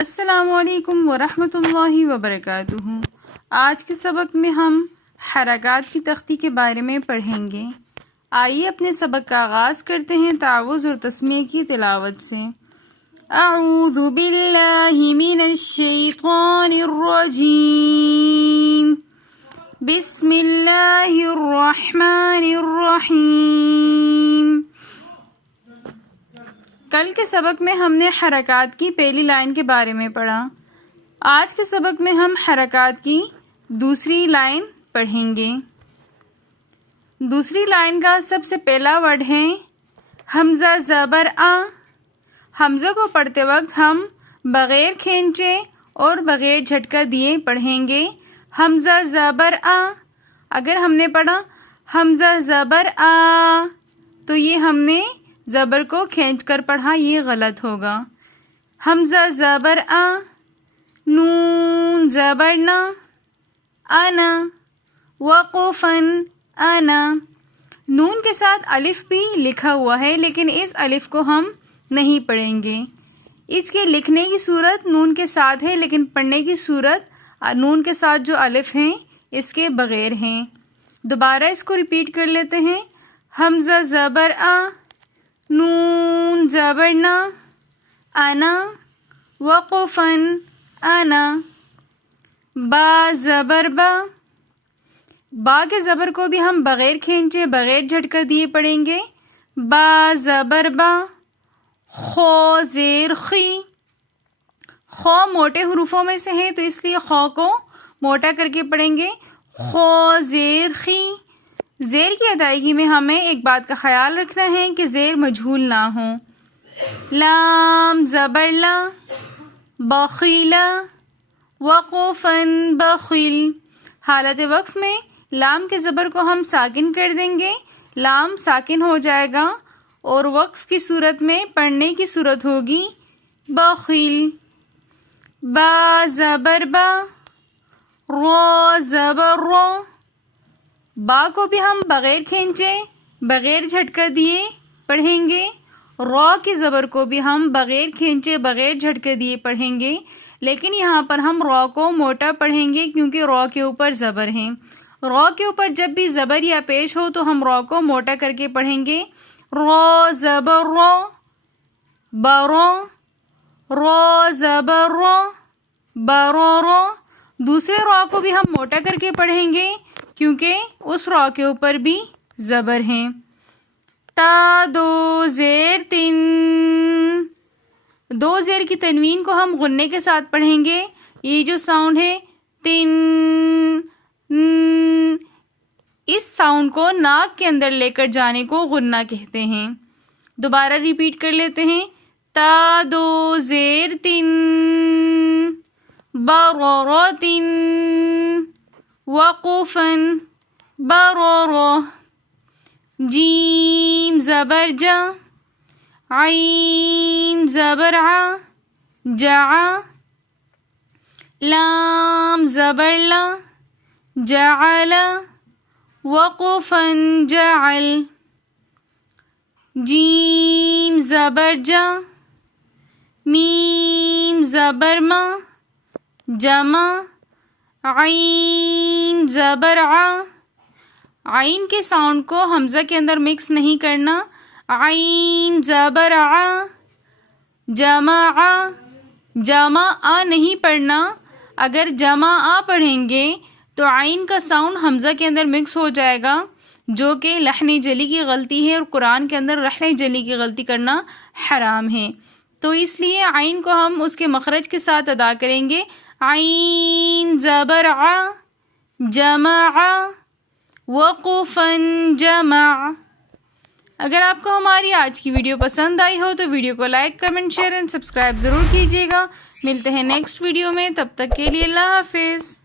السلام علیکم ورحمۃ اللہ وبرکاتہ۔ آج کے سبق میں ہم حرکات کی تختی کے بارے میں پڑھیں گے۔ آئیے اپنے سبق کا آغاز کرتے ہیں تعوذ اور تسمیہ کی تلاوت سے۔ اعوذ باللہ من الشیطان الرجیم، بسم اللہ الرحمن الرحیم۔ کل کے سبق میں ہم نے حرکات کی پہلی لائن کے بارے میں پڑھا۔ آج کے سبق میں ہم حرکات کی دوسری لائن پڑھیں گے۔ دوسری لائن کا سب سے پہلا ورڈ ہے حمزہ زبر آ۔ حمزہ کو پڑھتے وقت ہم بغیر کھینچے اور بغیر جھٹکا دیے پڑھیں گے۔ حمزہ زبر آ۔ اگر ہم نے پڑھا حمزہ زبر آ تو یہ ہم نے زبر کو کھینچ کر پڑھا، یہ غلط ہوگا۔ حمزہ زبر آ، نون زبر نا، انا، وقفن انا۔ نون کے ساتھ الف بھی لکھا ہوا ہے لیکن اس الف کو ہم نہیں پڑھیں گے۔ اس کے لکھنے کی صورت نون کے ساتھ ہے لیکن پڑھنے کی صورت نون کے ساتھ جو الف ہیں اس کے بغیر ہیں۔ دوبارہ اس کو ریپیٹ کر لیتے ہیں۔ حمزہ زبر آ، نون زبر نا، انا، وقفن انا۔ با زبر با۔ با کے زبر کو بھی ہم بغیر کھینچے بغیر جھٹکا دیے پڑھیں گے۔ با زبر با۔ خو زیر خی۔ خو موٹے حروفوں میں سے ہے تو اس لیے خو کو موٹا کر کے پڑھیں گے۔ خو زیر خی۔ زیر کی ادائیگی میں ہمیں ایک بات کا خیال رکھنا ہے کہ زیر مجہول نہ ہو۔ لام زبر لا، بخیلا، وقفن بخیل۔ حالت وقف میں لام کے زبر کو ہم ساکن کر دیں گے، لام ساکن ہو جائے گا اور وقف کی صورت میں پڑھنے کی صورت ہوگی بخیل۔ با زبر با، رو زبر رو۔ با کو بھی ہم بغیر کھینچے بغیر جھٹکا دیے پڑھیں گے۔ رو کی زبر کو بھی ہم بغیر کھینچے بغیر جھٹکے دیے پڑھیں گے، لیکن یہاں پر ہم رو کو موٹا پڑھیں گے کیونکہ رو کے اوپر زبر ہیں۔ رو کے اوپر جب بھی زبر یا پیش ہو تو ہم رو کو موٹا کر کے پڑھیں گے۔ رو زبر رو، برو، رو زبر رو، برو رو۔ دوسرے رو کو بھی ہم موٹا کر کے پڑھیں گے کیونکہ اس رو کے اوپر بھی زبر ہیں۔ تا دو زیر تن۔ دو زیر کی تنوین کو ہم غنے کے ساتھ پڑھیں گے۔ یہ جو ساؤنڈ ہے تن، اس ساؤنڈ کو ناک کے اندر لے کر جانے کو غنہ کہتے ہیں۔ دوبارہ ریپیٹ کر لیتے ہیں۔ تا دو زیر تن، برورتن، وقفن برورو۔ جیم زبر جا، عین زبر ع، جع۔ لام زبر لا، جعل، وقفن جعل۔ جیم زبر جا، میم زبر ما، جمع۔ عین زبر ع۔ عین کے ساؤنڈ کو حمزہ کے اندر مکس نہیں کرنا۔ عین زبر ع، جمع۔ جمع آ نہیں پڑھنا۔ اگر جمع آ پڑھیں گے تو عین کا ساؤنڈ حمزہ کے اندر مکس ہو جائے گا جو کہ لحن جلی کی غلطی ہے اور قرآن کے اندر لحن جلی کی غلطی کرنا حرام ہے، تو اس لیے عین کو ہم اس کے مخرج کے ساتھ ادا کریں گے۔ عین زبر ع، جمع، وقفن جمع۔ اگر آپ کو ہماری آج کی ویڈیو پسند آئی ہو تو ویڈیو کو like, comment, share and subscribe ضرور کیجیے گا۔ ملتے ہیں نیکسٹ ویڈیو میں، تب تک کے لیے اللہ حافظ۔